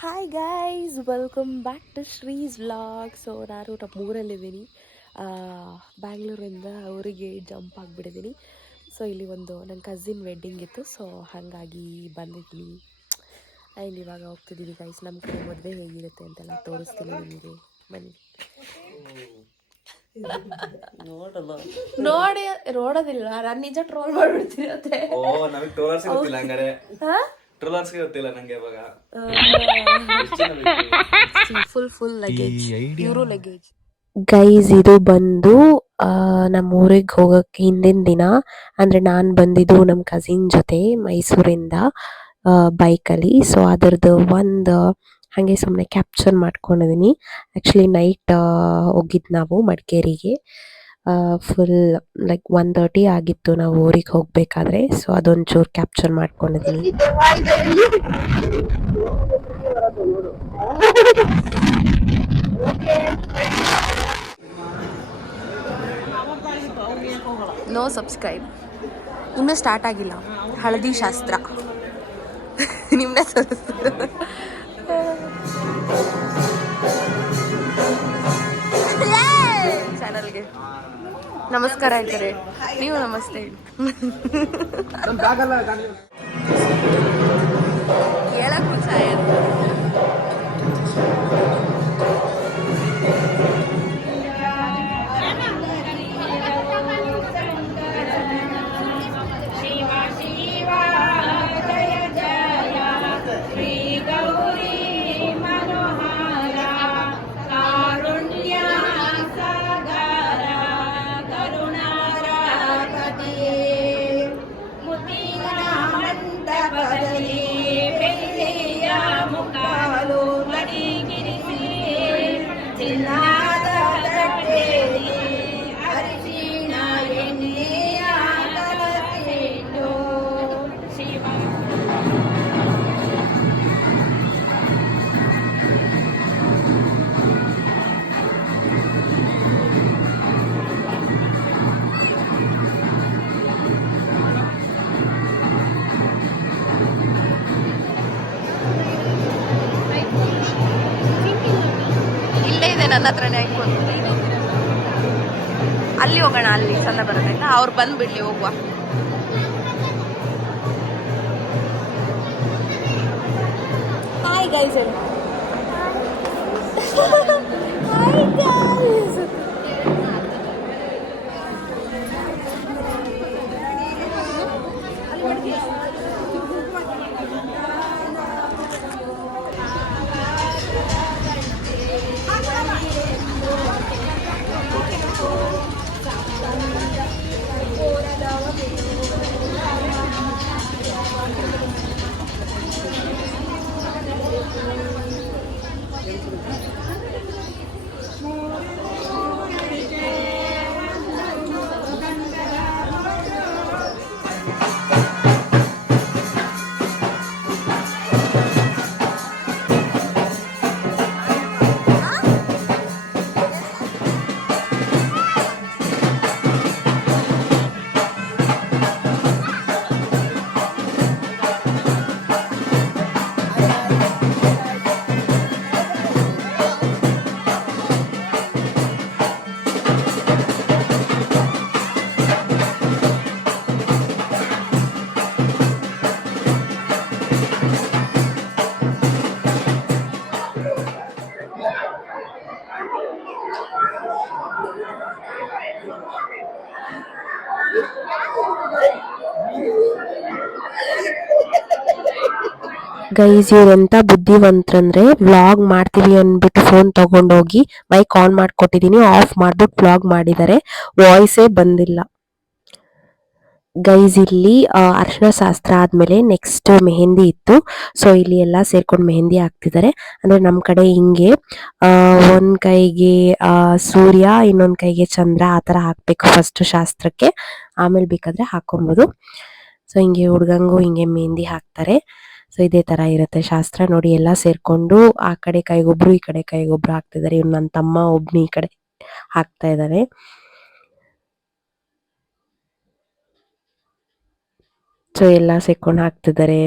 Hi guys, welcome back to Shree's vlog. So ನಾನು ನಮ್ಮೂರಲ್ಲಿದ್ದೀನಿ. ಬ್ಯಾಂಗ್ಳೂರಿಂದ ಊರಿಗೆ ಜಂಪ್ ಆಗಿಬಿಟ್ಟಿದ್ದೀನಿ. ಸೊ ಇಲ್ಲಿ ಒಂದು ನನ್ನ ಕಸಿನ್ ವೆಡ್ಡಿಂಗ್ ಇತ್ತು, ಸೊ ಹಾಗಾಗಿ ಬಂದಿದ್ದೀನಿ. ಆ್ಯಂಡ್ ಇವಾಗ ಹೋಗ್ತಿದ್ದೀನಿ ಗೈಸ್. ನಮ್ಮ ಕಡೆ ಮದುವೆ ಹೇಗಿರುತ್ತೆ ಅಂತೆಲ್ಲ ತೋರಿಸ್ತೀನಿ ನಿಮಗೆ, ಬನ್ನಿ. ನೋಡಿ ನೋಡೋದಿಲ್ಲ, ನಾನು ನಿಜ ಟ್ರೋಲ್ ಮಾಡ್ಬಿಡ್ತೀನಿ ಅತ್ತೆ. ಟ್ರೋಲರ್ಸ್ಗೆ ಗೊತ್ತಿಲ್ಲ ನಂಗೆ ಇವಾಗ. Full luggage, euro luggage. Guys, ಇದು ಬಂದು ನಮ್ಮ ಊರಿಗೆ ಹೋಗೋಕ್ಕೆ ಹಿಂದಿನ ದಿನ. ಅಂದರೆ ನಾನು ಬಂದಿದ್ದು ನಮ್ಮ ಕಸಿನ್ ಜೊತೆ ಮೈಸೂರಿಂದ ಬೈಕಲ್ಲಿ. ಸೊ ಅದರದ್ದು ಒಂದು ಹಾಗೆ ಸುಮ್ಮನೆ ಕ್ಯಾಪ್ಚರ್ ಮಾಡ್ಕೊಂಡಿದ್ದೀನಿ. ಆ್ಯಕ್ಚುಲಿ ನೈಟ್ ಹೋಗಿದ್ದು ನಾವು ಮಡಿಕೇರಿಗೆ. ಫುಲ್ ಲೈಕ್ 1:30 ಆಗಿತ್ತು ನಾವು ಊರಿಗೆ ಹೋಗಬೇಕಾದ್ರೆ. ಸೊ ಅದೊಂಚೂರು ಕ್ಯಾಪ್ಚರ್ ಮಾಡ್ಕೊಂಡಿದ್ದೀನಿ. ನೋ ಸಬ್ಸ್ಕ್ರೈಬ್, ಇನ್ನೂ ಸ್ಟಾರ್ಟ್ ಆಗಿಲ್ಲ ಹಳದಿ ಶಾಸ್ತ್ರ. ನಿಮ್ಮನ್ನ ತೋರಿಸ್ತಾರೆ ಚಾನಲ್ಗೆ. ನಮಸ್ಕಾರ ಹೇಳ್ತಾರೆ, ನೀವು ನಮಸ್ತೆ ಹೇಳಕ್ ನನ್ನ ಹತ್ರನೇ ಆಯ್ಕೊಂಡು ಅಲ್ಲಿ ಹೋಗೋಣ. ಅಲ್ಲಿ ಚಂದ ಬರುತ್ತೆ ಆಯ್ತಾ, ಅವ್ರು ಬಂದ್ಬಿಡ್ಲಿ, ಹೋಗುವ. Hi guys. Hi guys. Guys, ಇವರೆಂತ ಬುದ್ಧಿವಂತರಂದ್ರೆ ವ್ಲಾಗ್ ಮಾಡ್ತೀವಿ ಅಂದ್ಬಿಟ್ಟು ಫೋನ್ ತಗೊಂಡೋಗಿ ಮೈಕ್ ಆನ್ ಮಾಡ್ಕೊಟ್ಟಿದ್ದೀನಿ, ಆಫ್ ಮಾಡ್ಬಿಟ್ಟು ವ್ಲಾಗ್ ಮಾಡಿದ್ದಾರೆ, ವಾಯ್ಸೇ ಬಂದಿಲ್ಲ. ಗೈಸ್, ಇಲ್ಲಿ ಅರ್ಶಿನ ಶಾಸ್ತ್ರ ಆದ್ಮೇಲೆ ನೆಕ್ಸ್ಟ್ ಮೆಹಂದಿ ಇತ್ತು. ಸೊ ಇಲ್ಲಿ ಎಲ್ಲ ಸೇರ್ಕೊಂಡು ಮೆಹಂದಿ ಹಾಕ್ತಿದ್ದಾರೆ. ಅಂದ್ರೆ ನಮ್ಮ ಕಡೆ ಹಿಂಗೆ ಒಂದ್ ಕೈಗೆ ಸೂರ್ಯ, ಇನ್ನೊಂದ್ ಕೈಗೆ ಚಂದ್ರ, ಆ ತರ ಹಾಕ್ಬೇಕು ಫಸ್ಟ್ ಶಾಸ್ತ್ರಕ್ಕೆ, ಆಮೇಲೆ ಬೇಕಾದ್ರೆ ಹಾಕೊಬಹುದು. ಸೊ ಹಿಂಗೆ ಹುಡ್ಗಂಗು ಹಿಂಗೆ ಮೆಹಂದಿ ಹಾಕ್ತಾರೆ. ಸೊ ಇದೇ ತರ ಇರುತ್ತೆ ಶಾಸ್ತ್ರ. ನೋಡಿ, ಎಲ್ಲ ಸೇರ್ಕೊಂಡು ಆ ಕಡೆ ಕೈಗೊಬ್ರು, ಈ ಕಡೆ ಕೈಗೊಬ್ರು ಹಾಕ್ತಿದ್ದಾರೆ. ಇವ್ನು ನನ್ನ ತಮ್ಮ ಒಬ್ನು ಈ ಕಡೆ ಹಾಕ್ತಾ ಇದ್ದಾನೆ. ಸೊ ಎಲ್ಲ ಸೇರ್ಕೊಂಡು ಹಾಕ್ತಿದ್ದಾರೆ.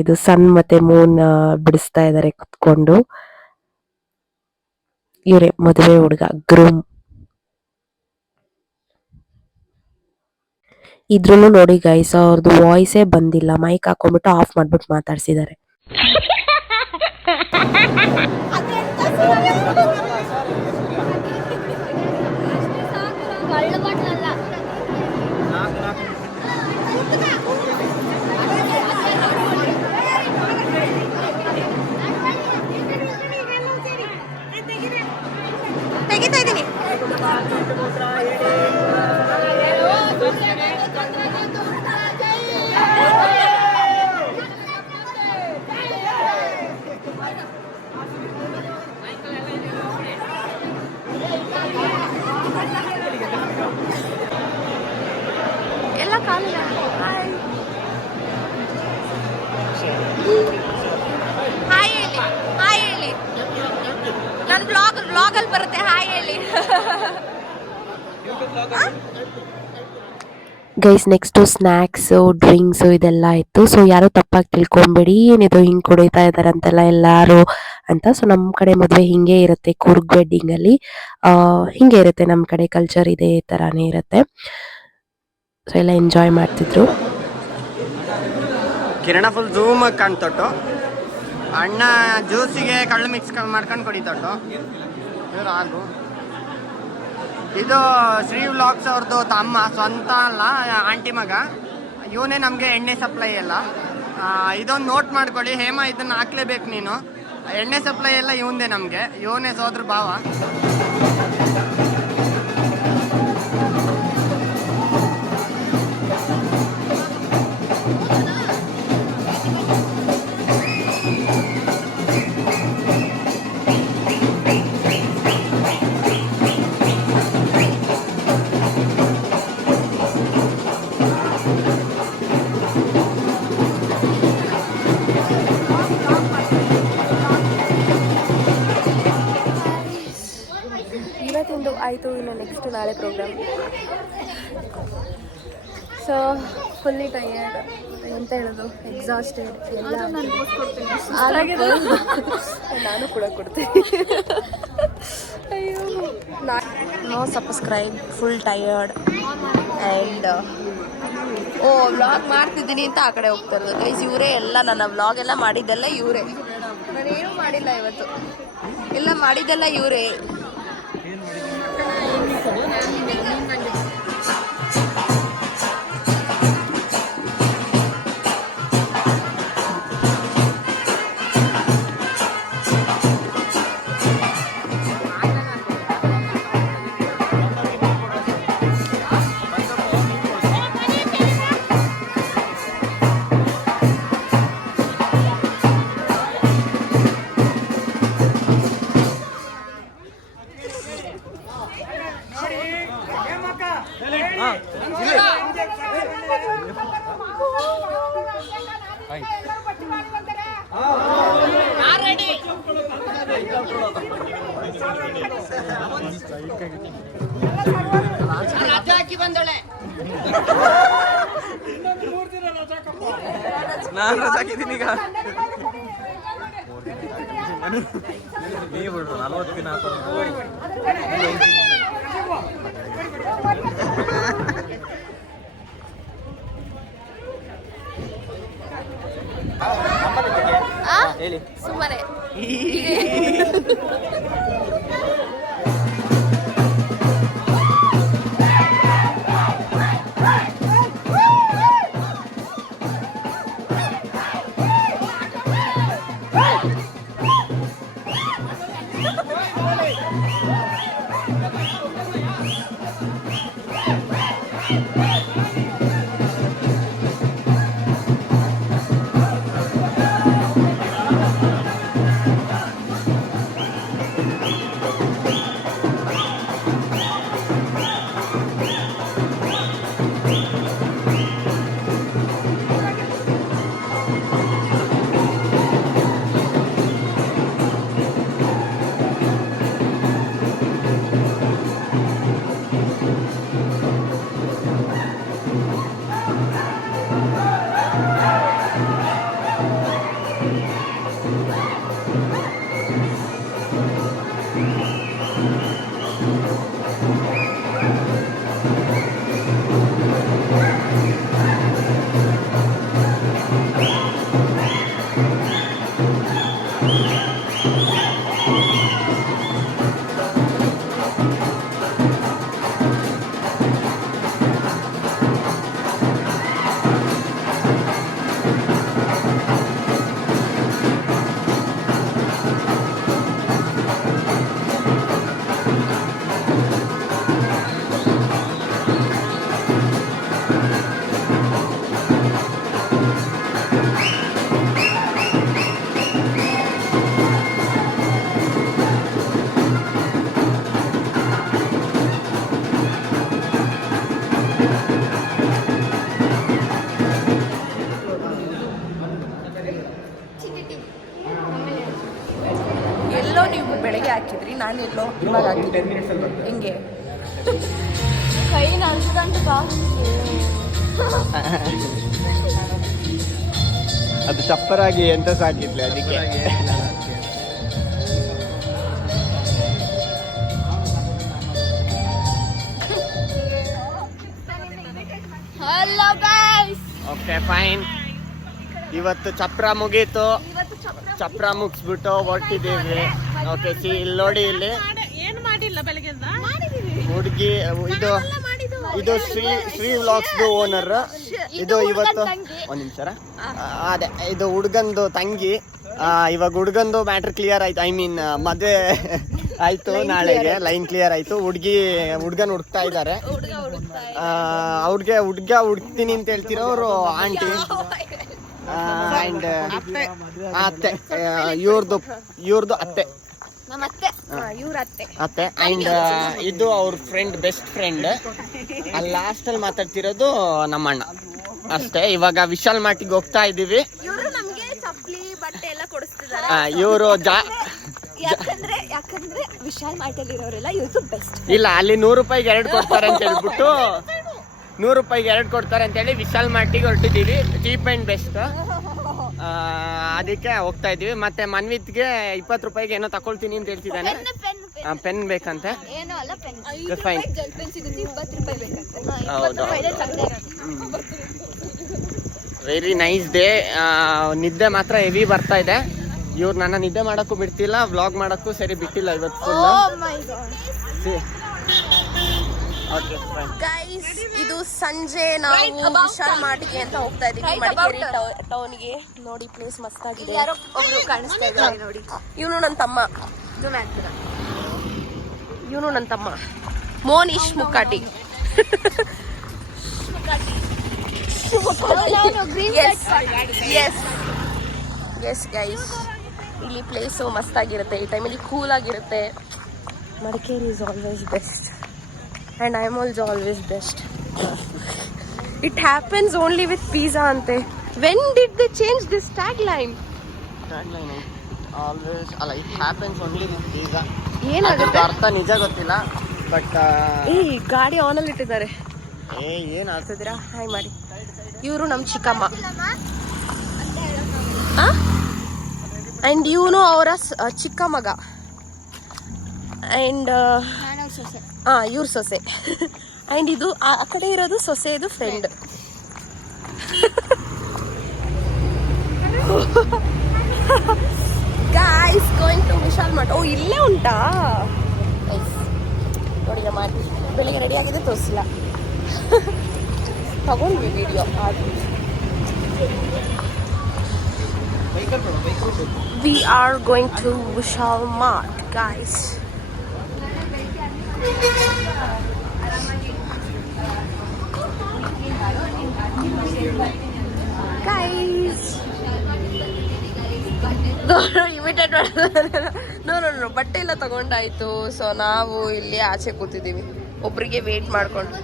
ಇದು ಸನ್ ಮತ್ತೆ ಮೂನ್ ಬಿಡಿಸ್ತಾ ಇದ್ದಾರೆ ಕುತ್ಕೊಂಡು. ಇವರೇ ಮದುವೆ ಹುಡುಗ, ಗ್ರೂಮ್. ಇದ್ರಲ್ಲೂ ನೋಡಿ ಗೈಸ್, ಅವ್ರದ್ದು ವಾಯ್ಸೇ ಬಂದಿಲ್ಲ, ಮೈಕ್ ಹಾಕೊಂಡ್ಬಿಟ್ಟು ಆಫ್ ಮಾಡ್ಬಿಟ್ಟು ಮಾತಾಡ್ಸಿದ್ದಾರೆ. ತೆಗಿತಾ ಇದ್ದೀನಿ. ಎಲ್ಲ ಕಾಲಿಲ್ಲ. ಹಾಯ್ ಹೇಳಿ, ಹಾಯ್ ಹೇಳಿ. ನನ್ನ ಬ್ಲಾಗಲ್ಲಿ ಬರುತ್ತೆ, ಹಾಯ್ ಹೇಳಿ. ಗೈಸ್ ನೆಕ್ಸ್ಟು ಸ್ನ್ಯಾಕ್ಸು, ಡ್ರಿಂಕ್ಸು ಇದೆಲ್ಲ ಇತ್ತು. ಸೊ ಯಾರು ತಪ್ಪಾಗಿ ತಿಳ್ಕೊಂಬೇಡಿ, ಏನಿದು ಹಿಂಗೆ ಕುಡಿತಾ ಇದ್ದಾರೆ ಅಂತೆಲ್ಲ ಎಲ್ಲರೂ ಅಂತ. ಸೊ ನಮ್ಮ ಕಡೆ ಮದುವೆ ಹಿಂಗೆ ಇರುತ್ತೆ, ಕೂರ್ಗ್ ವೆಡ್ಡಿಂಗಲ್ಲಿ ಹಿಂಗೆ ಇರುತ್ತೆ, ನಮ್ಮ ಕಡೆ ಕಲ್ಚರ್ ಇದೇ ಥರನೇ ಇರುತ್ತೆ. ಸೊ ಎಲ್ಲ ಎಂಜಾಯ್ ಮಾಡ್ತಿದ್ರು. ಕಿರಣ ಫುಲ್ ಝೂಮ್ ಕಾಣ್ತೊಟ್ಟು, ಅಣ್ಣ ಜ್ಯೂಸಿಗೆ ಕಳ್ಳು ಮಿಕ್ಸ್ ಮಾಡ್ಕೊಂಡು ಕುಡಿತೊಟ್ಟು. ಇವರು ಹಾಲು. ಇದು ಶ್ರೀ ವ್ಲಾಗ್ಸ್ ಅವ್ರದ್ದು ತಮ್ಮ, ಸ್ವಂತ ಅಲ್ಲ, ಆಂಟಿ ಮಗ. ಇವನೇ ನಮಗೆ ಎಣ್ಣೆ ಸಪ್ಲೈ ಎಲ್ಲ. ಇದೊಂದು ನೋಟ್ ಮಾಡ್ಕೊಳ್ಳಿ, ಹೇಮ ಇದನ್ನು ಹಾಕ್ಲೇಬೇಕು ನೀನು. ಎಣ್ಣೆ ಸಪ್ಲೈ ಎಲ್ಲ ಇವಂದೇ ನಮಗೆ, ಇವನೇ ಸೋದ್ರ ಭಾವ. ಇವತ್ತಿಂದು ಆಯಿತು, ಇನ್ನು ನೆಕ್ಸ್ಟ್ ನಾಳೆ ಪ್ರೋಗ್ರಾಮ್. ಸೊ ಫುಲ್ಲಿ ಟಯರ್ಡ್, ಎಂತ ಹೇಳೋದು, ಎಕ್ಸಾಸ್ಟೆಡ್ ಎಲ್ಲ. ನಾನು ಕೂಡ ಕೊಡ್ತೀನಿ. ಅಯ್ಯೋ, no subscribe, full tired and vlog ಮಾಡ್ತಿದ್ದೀನಿ ಅಂತ ಆ ಕಡೆ ಹೋಗ್ತಾ ಇರೋದು. ಗೈಸ್ ಇವರೇ ಎಲ್ಲ, ನನ್ನ ವ್ಲಾಗ್ ಎಲ್ಲ ಮಾಡಿದ್ದೆಲ್ಲ ಇವರೇ, ನಾನೇನು ಮಾಡಿಲ್ಲ ಇವತ್ತು, ಎಲ್ಲ ಮಾಡಿದ್ದೆಲ್ಲ ಇವರೇ. ನಾನು ರಜಾಕಿದ್ದೀನಿ ಈಗ. ನೀವು 40 ದಿನ ಹೇಳಿ ಸುಮ್ಮನೆ. ಎಲ್ಲೋ ನೀವು ಬೆಳಗ್ಗೆ ಹಾಕಿದ್ರಿ, ನಾನೆಲ್ಲೋ ಇವಾಗ ಹಾಕಿದ್ದೀನಿ. ಹೆಂಗೆ ಕೈ ನಡ್ಸ್ಕೊಂಡು ಅದು ಚಪ್ಪರಾಗಿ ಎಂತ ಸಾಕಿದ್ಲೆ ಅದಕ್ಕೆ. Hello guys. Okay fine. ಇವತ್ತು ಚಪ್ರ ಮುಗೀತು. ಚಪ್ರ ಮುಗಿಸ್ಬಿಟ್ಟು ಹೊರಟಿದ್ದೀವಿ. ಓಕೆ ಸಿ ಇಲ್ಲಿ ನೋಡಿ, ಇಲ್ಲಿ ಹುಡುಗಿ ಇದು ಶ್ರೀ ವ್ಲಾಗ್ಸ್ ಓನರ್. ಇದು ಇವತ್ತು ಒಂದ್ ನಿಮಿಷ, ಅದೇ ಇದು ಹುಡ್ಗಂದು ತಂಗಿ. ಇವಾಗ ಹುಡ್ಗಂದು ಮ್ಯಾಟ್ರ್ ಕ್ಲಿಯರ್ ಆಯ್ತು, ಐ ಮೀನ್ ಮದುವೆ ಆಯ್ತು, ನಾಳೆಗೆ ಲೈನ್ ಕ್ಲಿಯರ್ ಆಯ್ತು. ಹುಡ್ಗನ್ ಹುಡುಕ್ತಾ ಇದ್ದಾರೆ. ಹುಡ್ಗ ಹುಡುಕ್ತೀನಿ ಅಂತ ಹೇಳ್ತಿರೋರು ಆಂಟಿ ಅಂಡ್ ಅತ್ತೆ, ಇವ್ರದ್ದು ಅತ್ತೆ, ಅತ್ತೆ ಅಂಡ್ ಇದು ಅವ್ರ ಫ್ರೆಂಡ್, ಬೆಸ್ಟ್ ಫ್ರೆಂಡ್. ಅಲ್ಲಿ ಲಾಸ್ಟ್ ಅಲ್ಲಿ ಮಾತಾಡ್ತಿರೋದು ನಮ್ಮಣ್ಣ ಅಷ್ಟೇ. ಇವಾಗ ವಿಶಾಲ್ ಮಾರ್ಟಿಗೆ ಹೋಗ್ತಾ ಇದೀವಿ. ಇವರು ಯಾಕಂದ್ರೆ ವಿಶಾಲ್ ಮಾರ್ಟಲ್ಲಿ ಇರೋರೆಲ್ಲ ಇವ್ರು ಬೆಸ್ಟ್. ಇಲ್ಲ, ಅಲ್ಲಿ 100 ರೂಪಾಯಿಗೆ 2 ಕೊಡ್ತಾರೆ ಅಂತ ಹೇಳ್ಬಿಟ್ಟು 100 ರೂಪಾಯಿಗೆ 2 ಕೊಡ್ತಾರೆ ಅಂತ ಹೇಳಿ ವಿಶಾಲ್ ಮಾರ್ಟಿಗೆ ಹೊರಟಿದ್ದೀವಿ. Cheap and best. ಅದಕ್ಕೆ ಹೋಗ್ತಾ ಇದೀವಿ. ಮತ್ತೆ ಮನ್ವಿತ್ಗೆ 20 ರೂಪಾಯಿಗೆ ಏನೋ ತಕೊಳ್ತೀನಿ ಅಂತ ಹೇಳ್ತಿದ್ದಾನೆ. ಪೆನ್ ಬೇಕಂತೆ. ಫೈನ್. ಹೌದು, ವೆರಿ ನೈಸ್ ಡೇ. ನಿದ್ದೆ ಮಾತ್ರ ಹೆವಿ ಬರ್ತಾ ಇದೆ. ಇವ್ರು ನನ್ನ ನಿದ್ದೆ ಮಾಡಕ್ಕೂ ಬಿಡ್ತಿಲ್ಲ, ವ್ಲಾಗ್ ಮಾಡಕ್ಕೂ ಸರಿ ಬಿಟ್ಟಿಲ್ಲ ಇವತ್ತು ಫುಲ್. ಗೈಸ್, ಇದು ಸಂಜೆ ನಾವು ವಿಶಾಲ್ ಮಾರ್ಟಿಗೆ ಅಂತ ಹೋಗ್ತಾ ಇದೀವಿ, ಮಡಿಕೇರಿ ಟೌನ್ಗೆ. ನೋಡಿ ಪ್ಲೇಸ್ ಮಸ್ತ್ ಆಗಿದೆ. ಒಬ್ರು ಕಾಣಿಸ್ತಾ ಇದ್ದಾರೆ ನೋಡಿ. ಇವನು ನನ್ನ ತಮ್ಮ, ಮೋನಿಶ್ ಮುಕ್ಕಾಟಿ. ಎಸ್ ಗೈಸ್, ಇಲ್ಲಿ ಪ್ಲೇಸು ಮಸ್ತ್ ಆಗಿರುತ್ತೆ. ಈ ಟೈಮಲ್ಲಿ ಕೂಲ್ ಆಗಿರುತ್ತೆ. Madikeri is always best and I am also always best. It happens only with pizza ante. When did they change this tagline? Always ಅಲ್ಲ, it happens only with pizza. ಏನಾಗುತ್ತೆ ಅರ್ಥ ನಿಜ ಗೊತ್ತಿಲ್ಲ, ಬಟ್ ಗಾಡಿ ಆನ್ ಅಲ್ಲಿ ಇಟ್ಟಿದ್ದಾರೆ. ಏನಾಗ್ತಿದ್ದೀರಾ? ಹಾಯ್ ಮಾಡಿ. ಇವರು ನಮ್ಮ ಚಿಕ್ಕಮ್ಮ ಅಂಡ್ ಇವನು ಅವರ ಚಿಕ್ಕ ಮಗ ಅಂಡ್ ಇವ್ರ ಸೊಸೆ. ಅಂಡ್ ಇದು ಆ ಕಡೆ ಇರೋದು ಸೊಸೆ, ಇದು friend. Guys going to Vishal Mart. ಓ, ಇಲ್ಲೇ ಉಂಟಾ? ನೋಡಿ ಮಾಡಿ, ಬೆಳಿಗ್ಗೆ ರೆಡಿ ಆಗಿದೆ, ತೋರಿಸಿಲ್ಲ. ತಗೊಂಡ್ವಿ video. We are going to Vishal Mart, guys. ನೋ ಬಟ್ಟೆ ಎಲ್ಲ ತಗೊಂಡಾಯ್ತು. ಸೊ ನಾವು ಇಲ್ಲಿ ಆಚೆ ಕೂತಿದ್ದೀವಿ, ಒಬ್ರಿಗೆ ವೇಟ್ ಮಾಡ್ಕೊಂಡು.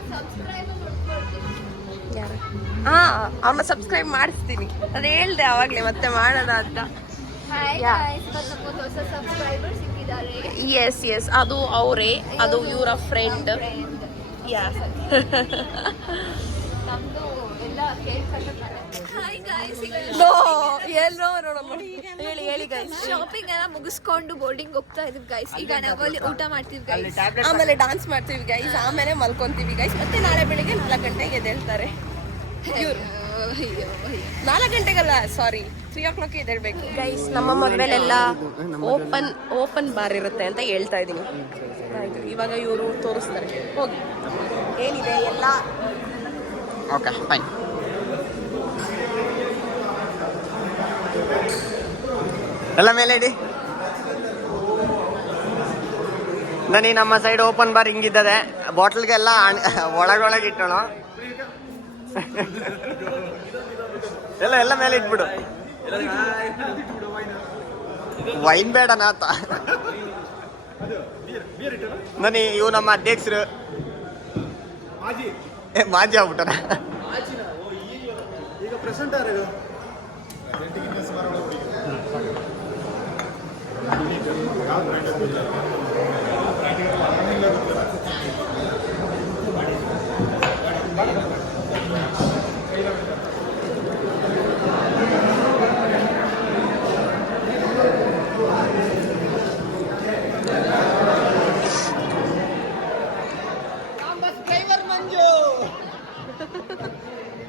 ಅವ್ರನ್ನ ಸಬ್ಸ್ಕ್ರೈಬ್ ಮಾಡಿಸ್ತೀನಿ, ಅದು ಹೇಳ್ದೆ ಅವಾಗ್ಲೇ, ಮತ್ತೆ ಮಾಡೋಣ ಅಂತ. ಎಸ್ ಅದು ಅವರೇ, ಅದು ಇವರ ಫ್ರೆಂಡ್. ಹೇಳಿ ಗೈಸ್. ಶಾಪಿಂಗ್ ಎಲ್ಲ ಮುಗಿಸ್ಕೊಂಡು ಬೋರ್ಡಿಂಗ್ ಹೋಗ್ತಾ ಇದೀವಿ ಗೈಸ್. ಈಗ ನಾವು ಊಟ ಮಾಡ್ತೀವಿ ಗೈಸ್, ಆಮೇಲೆ ಡಾನ್ಸ್ ಮಾಡ್ತೀವಿ ಗೈಸ್, ಆಮೇಲೆ ಮಲ್ಕೊಂತೀವಿ ಗೈಸ್. ಮತ್ತೆ ನಾಳೆ ಬೆಳಿಗ್ಗೆ 4 ಗಂಟೆಗೆ ಎದ್ದೇಳ್ತಾರೆ ಇವ್ರು. 4 ಗಂಟೆಗಲ್ಲ, ಸಾರಿ 3 o'clock ಎದ್ದೇಳ್ಬೇಕು ಗೈಸ್. ನಮ್ಮ ಮಗಳೆಲ್ಲ ಓಪನ್ ಬಾರ್ ಇರುತ್ತೆ ಅಂತ ಹೇಳ್ತಾ ಇದೀನಿ. ಆಯ್ತು, ಇವಾಗ ಇವರು ತೋರಿಸ್ತಾರೆ. ಹೋಗಿ ಏನಿದೆ ಎಲ್ಲ. Okay fine. ಎಲ್ಲ ಮೇಲೆ ಇಡಿ. ನನಿ ನಮ್ಮ ಸೈಡ್ ಓಪನ್ ಬಾರ್ ಹಿಂಗಿದ್ದದೆ. ಬಾಟ್ಲ್ಗೆಲ್ಲ ಒಳಗೊಳಗೆ ಇಟ್ಟೋಣ. ಎಲ್ಲ ಮೇಲೆ ಇಟ್ಬಿಡು. ವೈನ್ ಬೇಡ ನಾತ. ನನಿ ಇವು ನಮ್ಮ ಅಧ್ಯಕ್ಷರು ಮಾಜಿ ಆಗ್ಬಿಟ್ಟಾರ.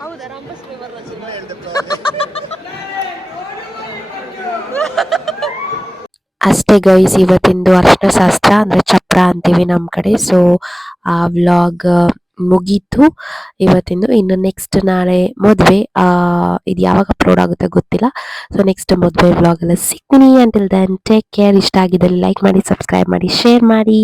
ಹೌದಾ ರಾಂಬಸ್ ಫ್ಲೇವರ್ ಅಷ್ಟೇ ಗೈಸ್, ಇವತ್ತಿಂದು ಅರ್ಶಿನ ಶಾಸ್ತ್ರ ಅಂದರೆ ಚಪ್ರ ಅಂತೀವಿ ನಮ್ಮ ಕಡೆ. ಸೊ ಆ ವ್ಲಾಗ್ ಮುಗೀತು ಇವತ್ತಿಂದು. ಇನ್ನು ನೆಕ್ಸ್ಟ್ ನಾಳೆ ಮದುವೆ, ಇದು ಯಾವಾಗ ಅಪ್ಲೋಡ್ ಆಗುತ್ತೆ ಗೊತ್ತಿಲ್ಲ. ಸೊ ನೆಕ್ಸ್ಟ್ ಮದುವೆ ವ್ಲಾಗ್ ಎಲ್ಲ ಸಿಗ್ತೀನಿ. Until then take care. ಇಷ್ಟ ಆಗಿದ್ದಲ್ಲಿ ಲೈಕ್ ಮಾಡಿ, ಸಬ್ಸ್ಕ್ರೈಬ್ ಮಾಡಿ, ಶೇರ್ ಮಾಡಿ.